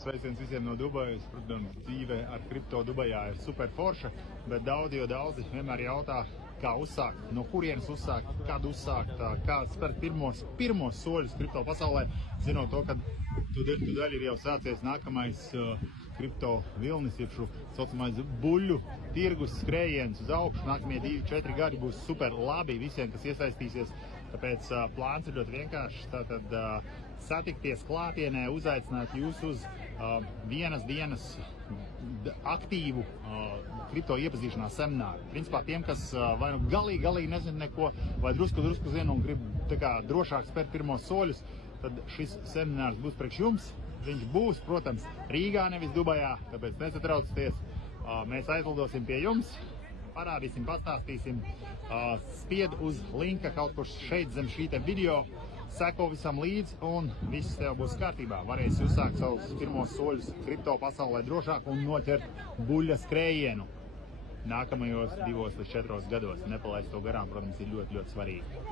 Sveiciens visiem no Dubajas. Protams, dzīve ar kripto Dubajā ir super forša, bet daudzi vienmēr jautā, kā uzsākt, no kurienes uzsākt, kad uzsākt, kā spērt pirmos soļus kripto pasaulē, zinot to, ka tūdaļ ir jau sācies nākamais kripto vilnis, jeb šo saucamais buļļu tirgus skrējiens uz augšu. Nākamie 2-4 gadi būs super labi visiem, kas iesaistīsies. Tāpēc plāns ir ļoti vienkāršs. Tātad satikties klātienē, uzaicināt jūs uz vienas dienas aktīvu kripto iepazīšanās semināru. Principā tiem, kas vai nu galīgi nezina neko, vai drusku zina un grib tā kā drošāk spērt pirmos soļus, tad šis seminārs būs priekš jums. Viņš būs, protams, Rīgā, nevis Dubajā, tāpēc nesatraucieties. Mēs aizlidosim pie jums, parādīsim, pastāstīsim, spied uz linka kaut kur šeit zem šī te video, seko visam līdzi un viss tev būs kārtībā. Varēsi uzsākt savus pirmos soļus kripto pasaulē drošāk un noķert buļļa skrējienu nākamajos 2 līdz 4 gados. Nepalaist to garām, protams, ir ļoti svarīgi.